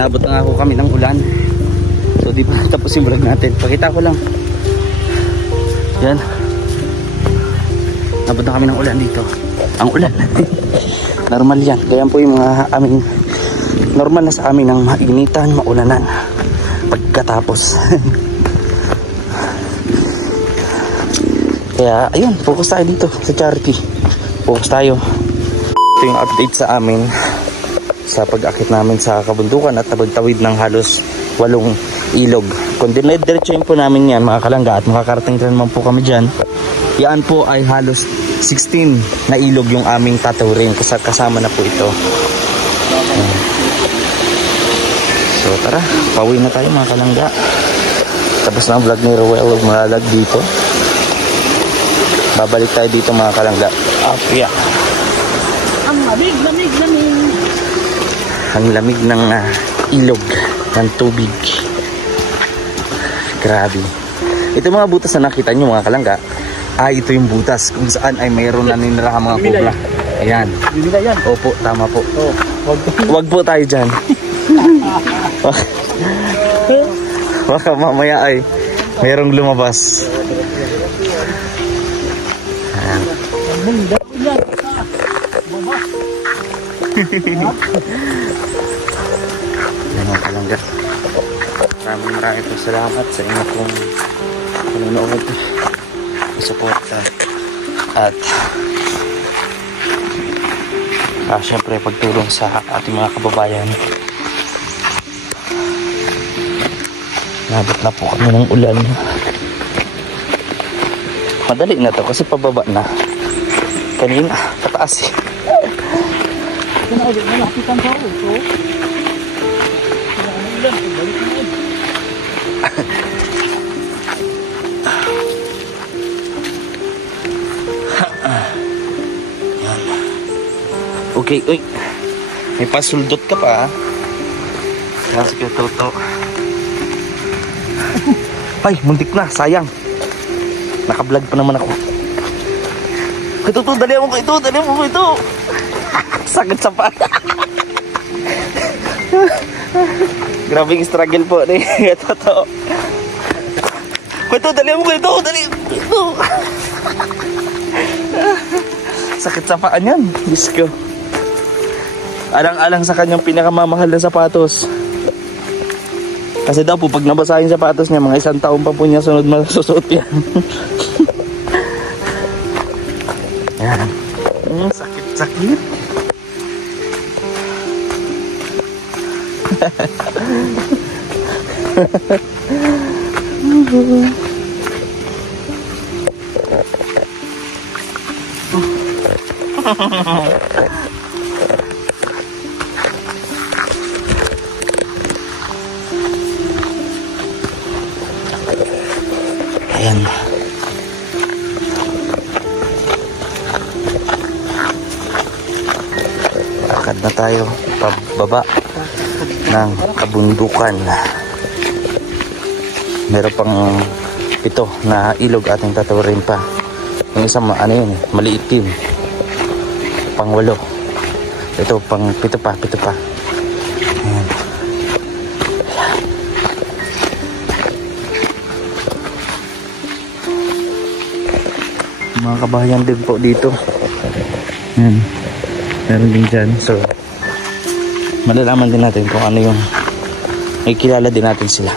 Naabot na ako kami ng ulan. So di pa tapos yung vlog natin. Pakita ko lang. Yan. Naabot na kami ng ulan dito. Ang ulan. Normal yan. Kaya po yung mga aming normal na sa amin ng mainitan, maulanan pagkatapos. Kaya ayun, focus tayo dito sa charity. Focus tayo. Ito yung update sa amin sa pag-akit namin sa kabundukan at tabagtawid ng halos 8 ilog. Kung dinediretsuhin po namin yan mga kalangga at makakarating rin naman po kami dyan, yan po ay halos 16 na ilog yung aming taturin. Kasama na po ito. So tara, pauwi na tayo mga kalangga. Tapos na ang vlog ni Roel Malalag dito. Babalik tayo dito mga kalangga. Yeah. Ang lamig. Ang lamig ng ilog ng tubig. Grabe. Ito mga butas na nakita nyo mga kalangga. Ito yung butas kung saan ay mayroon na ninirahang mga kubla. Ayan. Yan. Opo, tama po. Oh, wag po tayo dyan. Baka mamaya ay mayroong lumabas. Ayan. Yan mga kalangga. Maraming po salamat sa inyo pong panonood, suporta at syempre pagtulong sa ating mga kababayan. Nabot na po kami ng ulan. Madali na to kasi pababa na. Kanina pataas eh. Malapitan sa ulo. Okay, uy. May pasuldot ka pa. Kasi ka toto. Ay, muntik na, sayang. Naka-vlog pa naman ako. Ito, dalihan mo ko ito. Sakit sa pa. Grabing struggle po ni Toto. Ito, dalihan mo ko ito. Sakit sa paan yan. Diyos ko. Alang-alang sa kanyang pinakamamahal na sapatos. Kasi daw po pag nabasa yung sapatos niya, mga 1 taon pa po niya sunod masusuot yan. Yan. Sakit. Ayan. Lakad na tayo pababa ng kabundukan. Meron pang 7 na ilog ating taturin pa. Yung isang ano yun, maliit yun. Pang 8. Ito pang 7 pa. Ayan. Mga kabahayan din po dito. Ayan. Meron din dyan. So malalaman din natin kung ano yung may kilala din natin sila.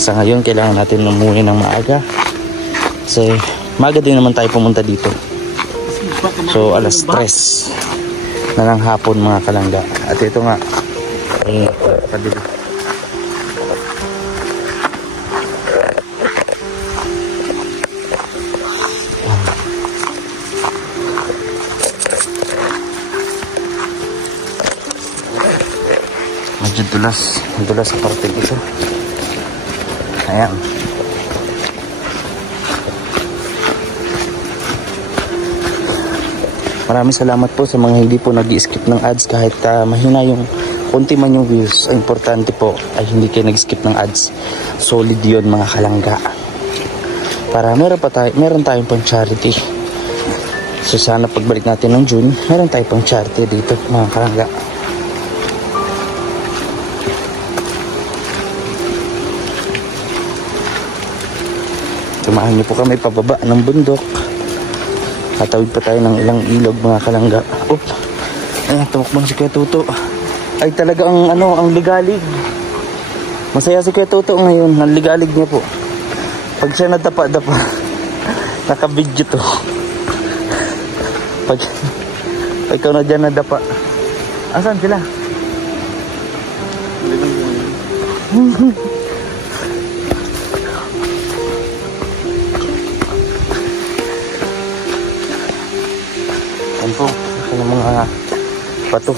Sa ngayon kailangan natin umuwi ng maaga kasi maaga din naman tayo pumunta dito. So alas 3 na ng hapon mga kalangga. At ito nga padili. Medyo dulas sa parte ito. Ayan. Maraming salamat po sa mga hindi po nag-skip ng ads kahit mahina yung konti man yung views. Ang importante po ay hindi kayo nag-skip ng ads. Solid yun mga kalangga. Para meron tayong pang charity. So sana pagbalik natin ng June, meron tayong pang charity dito mga kalangga. Samahan niyo po kami pababa ng bundok. Tatawid pa tayo ng ilang ilog mga kalangga. Oh, ayan, tumakbang si Kuya Tuto. Ay talaga ang ligalig. Masaya si Kuya Tuto ngayon. Ang ligalig niya po. Pag siya nadapa-dapa, naka-video to. Pag ikaw na dyan nadapa. Asan sila? Yan po. Ito ng mga bato.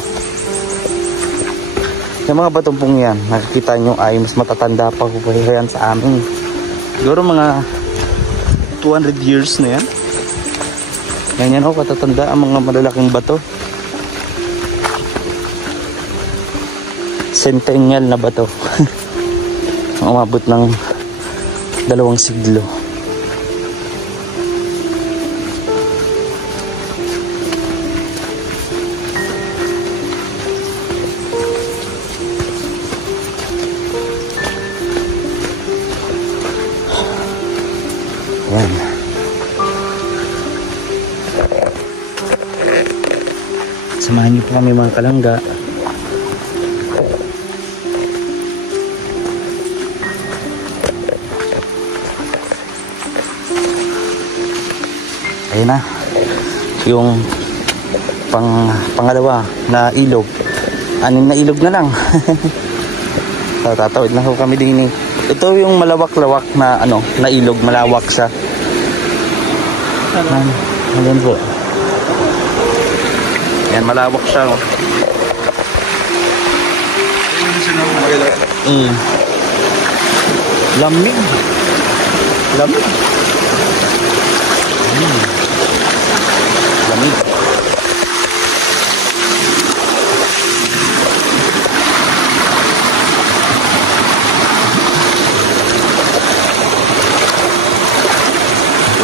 Yung mga batong pong yan, nakikita nyo ay mas matatanda pa po yan sa amin. Siguro mga 200 years na yan. Ganyan o, katatanda ang mga malalaking bato. Centennial na bato. Umabot ng 2 siglo. Yan. Samahan niyo po kami mga kalangga. Ayun na. Yung pangalawa na ilog. 6 na ilog na lang. Tatawid na po kami din. Ito yung malawak-lawak na na ilog, malawak siya. Ayan po. Yan, malawak siya. Lamig. Lamig. Lamig.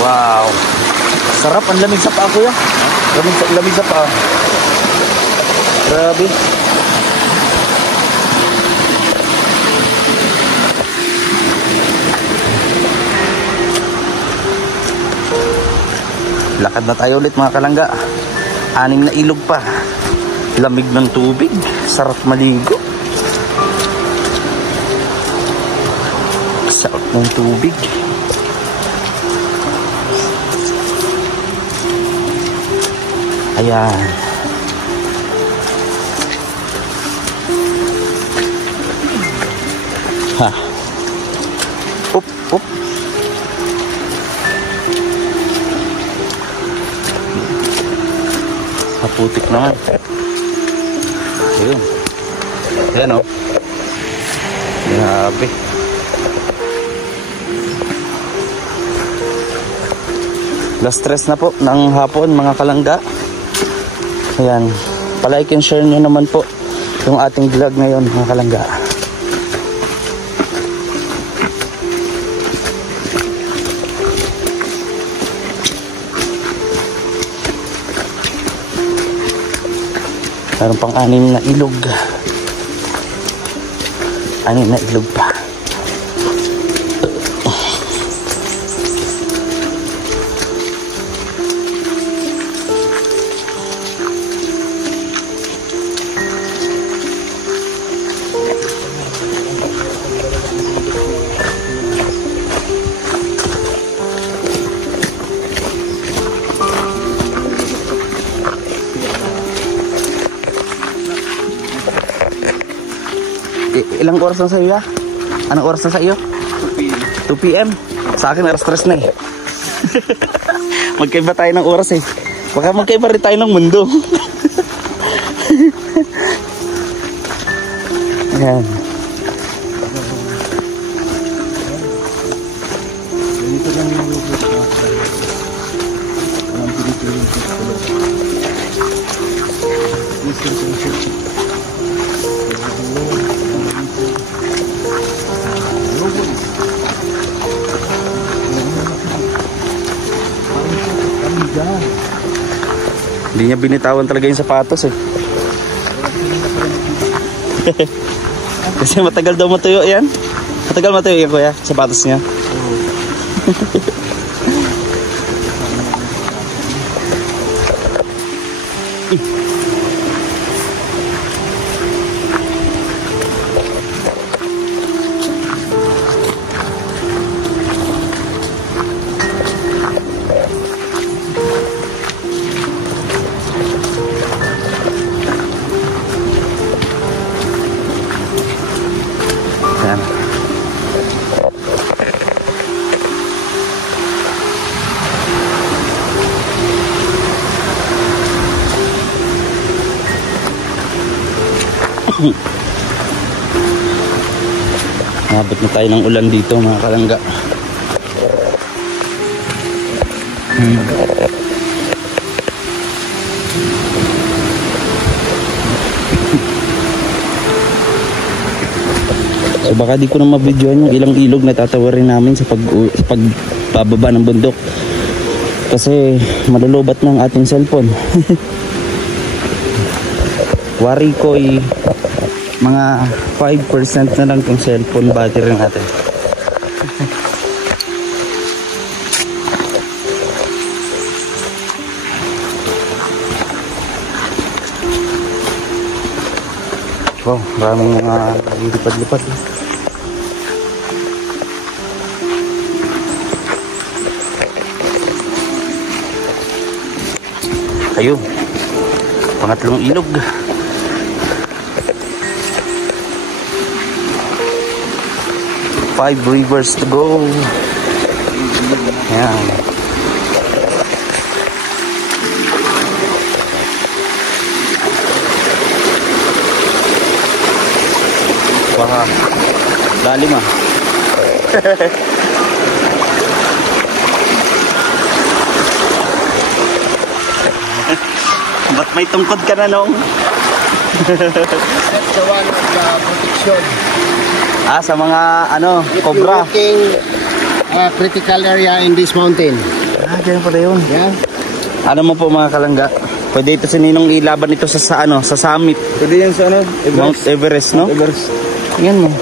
Wow. Sarap, ang lamig sa paa kuya. Lamig sa paa. Grabe. Lakad na tayo ulit mga kalangga. 6 na ilog pa. Lamig ng tubig. Sarap maligo. Sarap ng tubig. Ayan. Ha. Up, up. Kaputik naman. Ayun. Ayan o. Grabe. Last stress na po ng hapon mga kalangga. Ayan. Pa-like and share nyo naman po yung ating vlog ngayon mga kalangga. Meron pang 6 na ilog. 6 na ilog pa. Ilang oras na sa iyo? Anong oras na sa iyo? 2 PM. Sa akin, alas 3 na eh. Magkaiba tayo ng oras eh. Baka magkaiba rin tayo ng mundo. Ayan. Hindi niya binitawan talaga yung sapatos eh. Kasi matagal daw matuyo yan. Matagal matuyo yan kuya, sapatos niya. Nabot na tayo ng ulan dito mga kalangga. So baka di ko na mabidyoan yung ilang ilog na tatawarin namin sa pagbababa ng bundok. Kasi malulubat ng ating cellphone. Wari ko mga 5% na lang tong cellphone battery natin. Wow, maraming mga lipad-lipad. Ayun, pangatlong ilog. Five rivers to go. Ayan. Baka lalim ah. Ba't may tungkod ka na nung? That's the one of the protection. Sa mga ano, cobra. Working critical area in this mountain. Ganyan pala yun. Yeah. Ano mo po mga kalangga? Pwede ito si Ninong ilaban ito sa summit. Pwede yan sa ano? Mount Everest, no? Everest. Yan mo.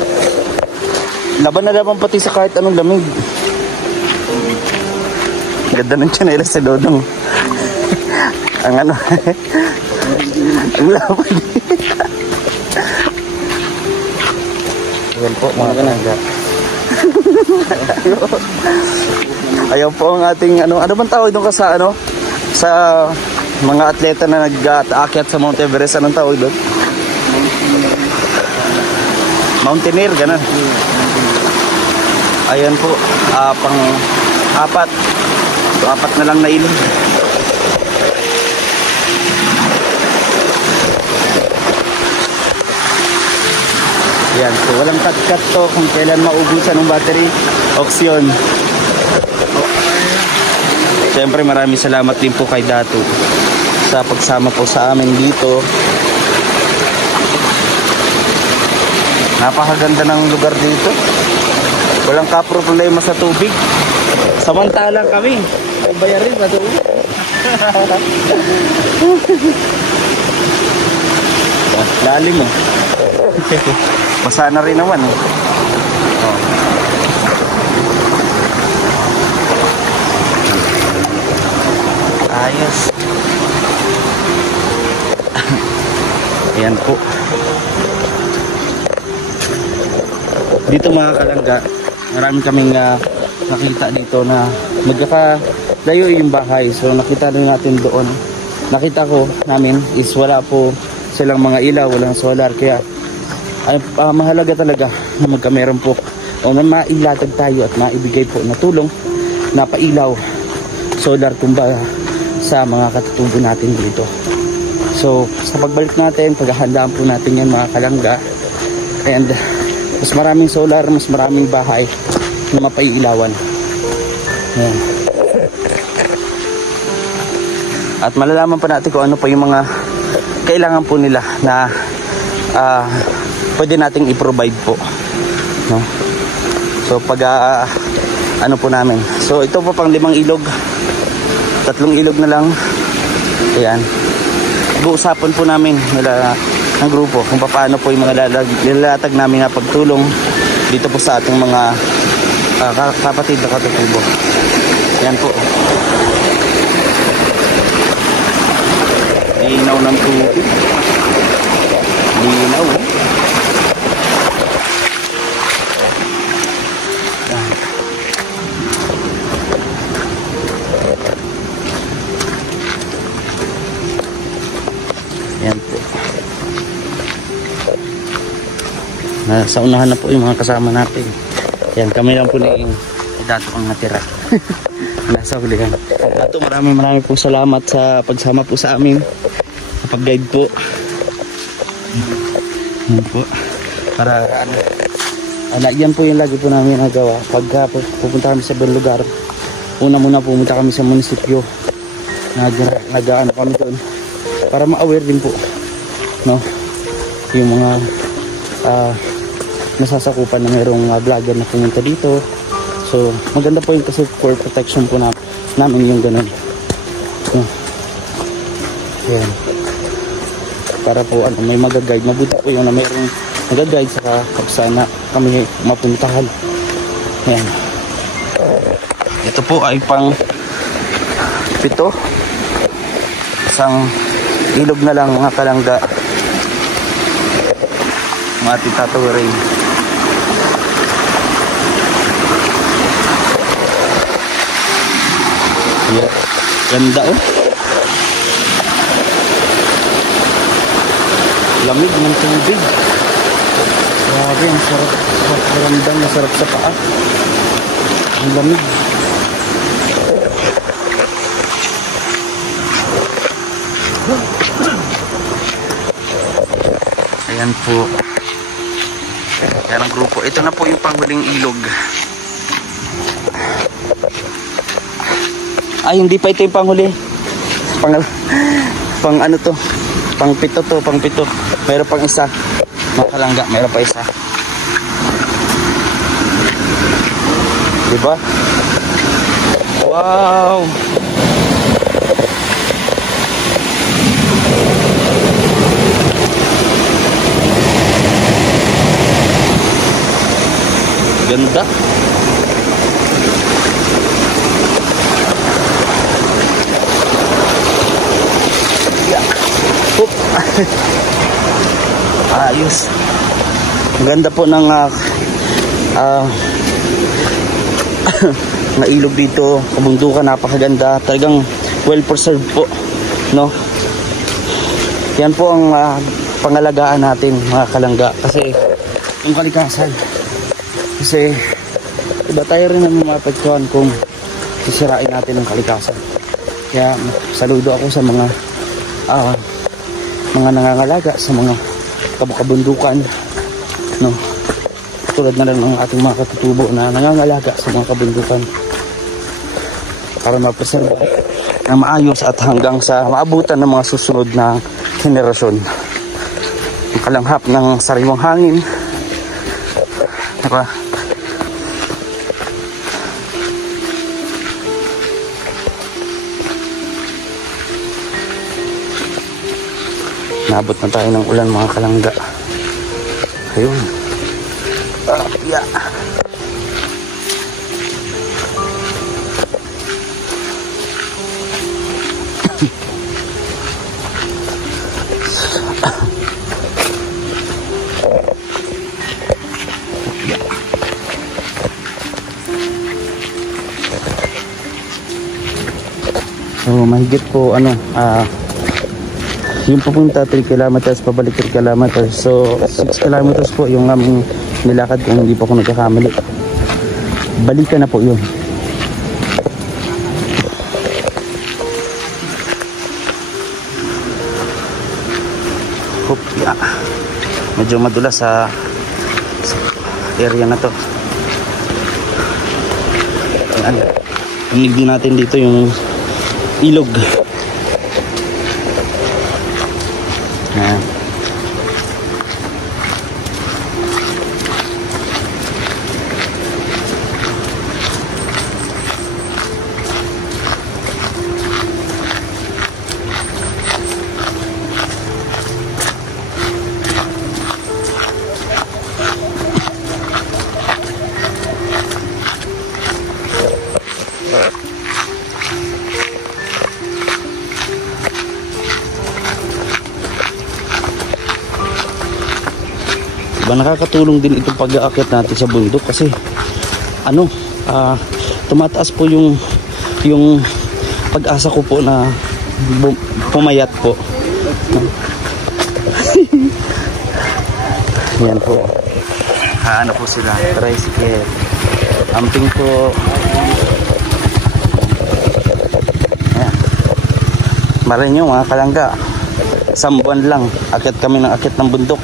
Laban na laban pati sa kahit anong lamig. Ganda ng chanelas sa Dodong. Ang ano. Ang laban. Yan po mga kalangga. Ayaw po ang ating ano bang tawag doon ka sa ano? Sa mga atleta na nag-aakyat sa Mount Everest, anong tawag doon? Mountaineer, gano'n. Ayan po, pang-apat. So, 4 na lang na ilog. Yan, so walang cut-cut to kung kailan maubusan ng battery. Auction. Siyempre maraming salamat din po kay Datu sa pagsama po sa amin dito. Napakaganda ng lugar dito. Walang kaproblema sa tubig. Samantalang kami ay bayarin sa tubig. Lalim mo. Basa na rin naman. Ayos. Ayan po. Dito mga kalangga, marami kaming nakita dito na magkakalayo yung bahay. So nakita rin natin doon. Nakita ko namin is wala po silang mga ilaw, walang solar. Kaya mahalaga talaga na magkameron po o na mailatag tayo at maibigay po na tulong na pailaw, solar kumbaga sa mga katutubo natin dito. So sa pagbalik natin, paghahandaan po natin yan mga kalangga, and mas maraming solar, mas maraming bahay na mapailawan. Ayan. At malalaman pa natin kung ano pa yung mga kailangan po nila na pwede nating i-provide po, no? So pag ano po namin, so ito po pang 5 ilog, 3 ilog na lang. Ayan, uusapan po namin nila ng grupo kung paano po yung mga nilalatag namin na pagtulong dito po sa ating mga kapatid na katutubo. Ayan po, linaw ng tubig, linaw. Ayan po. Sa unahan na po yung mga kasama natin. Ayan, kami lang po ni Dato ang natira. Nasa hulihan. Dato, maraming po salamat sa pagsama po sa amin. Sa pag-guide po. Yan po. Para yan po yung lagi po namin nagawa. Pagka pupunta kami sa ibang lugar, muna pumunta kami sa munisipyo. Nag-ano kami doon. Para ma-aware din po, no? Yung mga nasasakupan na mayroong vlogger na pumunta dito. So maganda po yung kasi for protection po namin yung ganun. No? Yan. Para po may mag-guide. Mabuti po yung na mayroong mag-guide saka kung sana kami mapuntahan. Yan. Ito po ay pang 7. Isang ilog na lang mga kalangga. Mga titaturing. Yeah. Ganda oh. Lamig ng tubig. Grabe, ang sarap. Pakiramdam, masarap sa paa. Ang lamig. Ayan po. Ayan ang grupo. Ito na po yung panghuling ilog. Ay, hindi pa ito yung panghuli. Pang ano to? Pang 7 to, pang 7. Mayroon pang isa. Makalangga, mayroon pa isa. Diba? Wow! Ganda. Ayos. Ang ganda po ng na ilog dito, kabundukan, napakaganda. Talagang well preserved po, no? Yan po ang pangalagaan natin mga kalangga, kasi yung kalikasan. Kasi iba tayo rin ang mapagkuhan kung sisirain natin ang kalikasan. Kaya saludo ako sa mga nangangalaga sa mga kabundukan, no? Tulad na rin ng ating mga katutubo na nangangalaga sa mga kabundukan para ma-preserve na maayos at hanggang sa maabutan ng mga susunod na henerasyon. Ang kalanghap ng sariwang hangin, diba? Naabot na tayo ng ulan mga kalangga. Ayun. Yeah. So mahigit po yung papunta 3 kilometers, pabalik 3 kilometers. So 6 kilometers po yung aming nilakad kung hindi po ako nagkakamali. Balikan na po yun. Yeah. Medyo madulas sa area na to. Ayan. Tingnan din natin dito yung ilog. Ayan. Nakakatulong din itong pag-aakyat natin sa bundok kasi tumataas po yung pag-asa ko po na pumayat po. Yan po. Ano po sila? Tricycle. Amping po. Ayan. Marin nyo mga kalangga. Isang buwan lang. Akyat kami ng akyat ng bundok.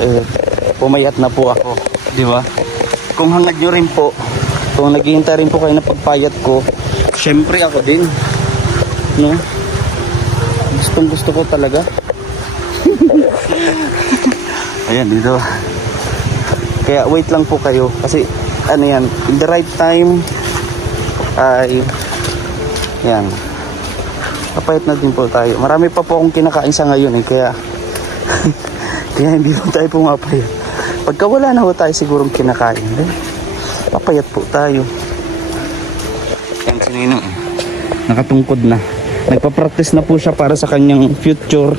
pumayat na po ako, di ba? Kung hangad nyo rin po, kung naghihintay rin po kayo na pagpayat ko, syempre ako din, no? Gustong gusto ko talaga. Ayan, dito. Kaya wait lang po kayo, kasi ano yan, in the right time ay yan, papayat na din po tayo. Marami pa po akong kinakain sa ngayon eh, kaya kaya hindi po tayo pumapayat. Pagka wala na po tayo sigurong kinakain, papayat po tayo. Yan si Ninong, nakatungkod na, nagpa-practice na po siya para sa kanyang future.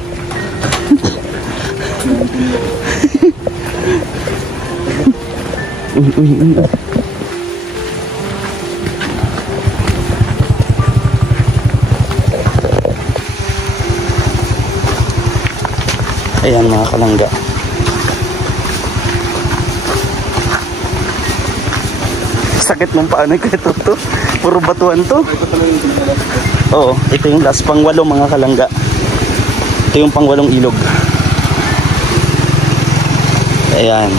Ayan mga kalangga, sakit mong paano kaya to? Puro batuan to. Oo, ito yung last pang 8 mga kalangga. Ito yung pang 8 ilog. Ayan.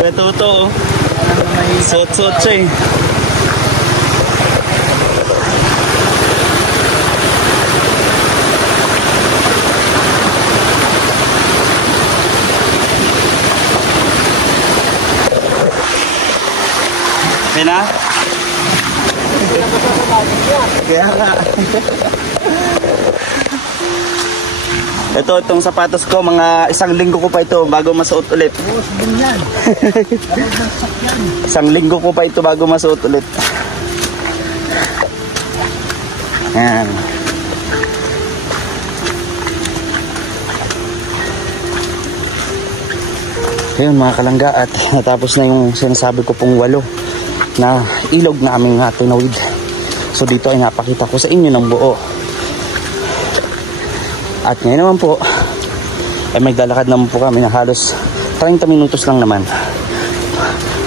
Ito to, suot-suot siya eh. Okay na? Kaya nga. Itong sapatos ko, mga 1 linggo ko pa ito bago masuot ulit. Isang linggo ko pa ito bago masuot ulit. Ayan. Ayun mga kalangga, at natapos na yung sinasabi ko pong 8 na ilog na aming tinawid. So dito ay napakita ko sa inyo ng buo. At ngayon naman po ay maglalakad naman po kami na halos 30 minutos lang naman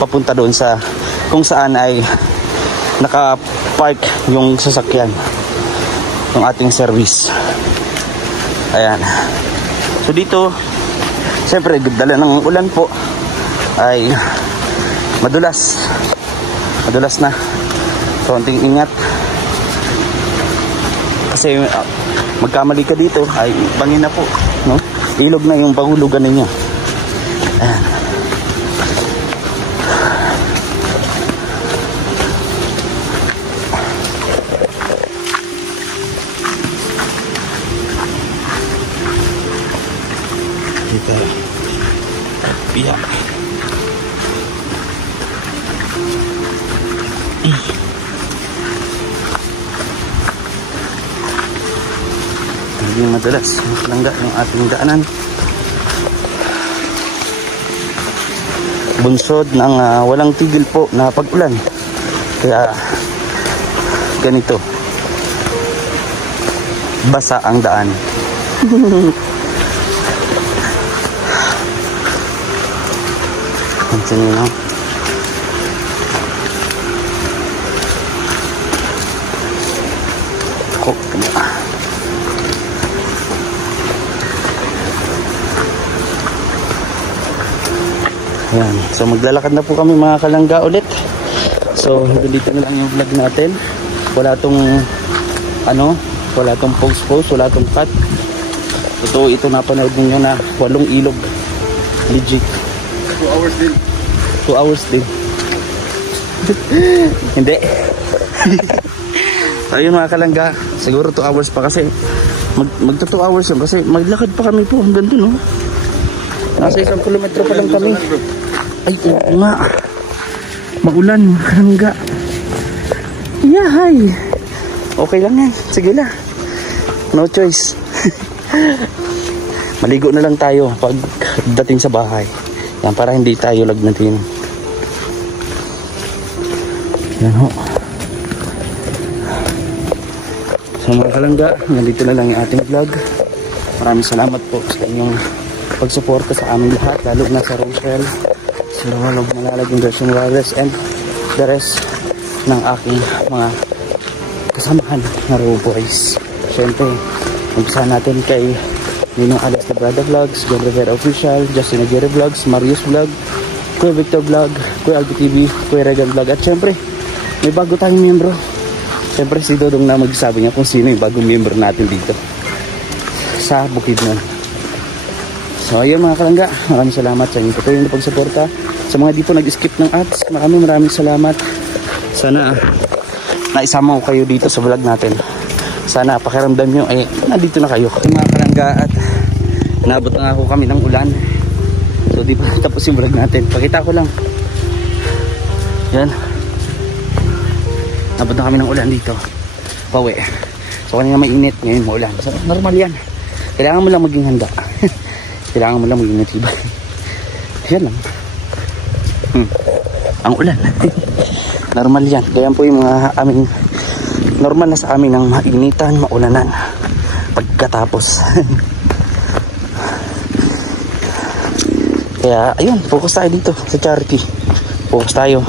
papunta doon sa kung saan ay naka-park yung sasakyan, yung ating service. Ayan. So dito siyempre dala ng ulan po ay madulas na. So konting ingat, kasi magkamali ka dito ay bangin na po, no? Ilog na yung pahulugan ninyo. Ayan. Dito piyak. Hindi madalas makalangga yung ating daanan. Bunsod ng walang tigil po na pag-ulan. Kaya ganito, basa ang daan. Continue. Ayan. So maglalakad na po kami mga kalangga ulit. So dito na lang yung vlog natin. Wala tong wala tong post, wala tong cut. Ito napanood niyo na 8 ilog. Legit. 2 hours din. 2 hours din. Hindi. Ayun mga kalangga, siguro 2 hours pa kasi magto 2 hours yun kasi maglakad pa kami po hanggang dun, no? Nasa 1 kilometro pa lang kami. Ay, oo nga. Maulan, kalangga. Yahay. Okay lang yan. Sige na. No choice. Maligo na lang tayo pag dating sa bahay. Yan, para hindi tayo lagnatin. Yan ho. So mga kalangga, nandito na lang yung ating vlog. Maraming salamat po sa inyong pagsuporta sa aming lahat, lalo na sa Rochelle, sa Lumalog, Malalag, Inversion Wireless, and the rest ng aking mga kasamahan na Raw Boys. Siyempre, umpisa natin kay Ninong Alex Labrada Vlogs, John Rivera Official, Justin Aguirre Vlogs, Marius Vlog, Kuya Victor Vlog, Kuya Albi TV, Kuya Regan Vlog. At siyempre, may bago tayong miyembro. Siyempre si Dodong na magsabi niya kung sino yung bagong miyembro natin dito sa Bukidnon. So ayun mga kalangga, maraming salamat sa inyong patuloy na pagsuporta. Sa mga di po nag-skip ng ads, maraming salamat. Sana naisama ko kayo dito sa vlog natin. Sana pakiramdam nyo ay nandito na kayo mga kalangga. At nabot na ako kami ng ulan. So di pa tapos yung vlog natin. Pakita ko lang. Yan. Nabot na kami ng ulan dito. Pawi. So kanina may init, ngayon maulan. So normal yan. Kailangan mo lang maging handa. Kailangan mo lang maging natibay. Yan lang. Ang ulan. Normal yan. Kaya po yung mga aming normal na sa amin ng mainitan, maulanan pagkatapos. Kaya ayun, focus tayo dito sa charity. Focus tayo.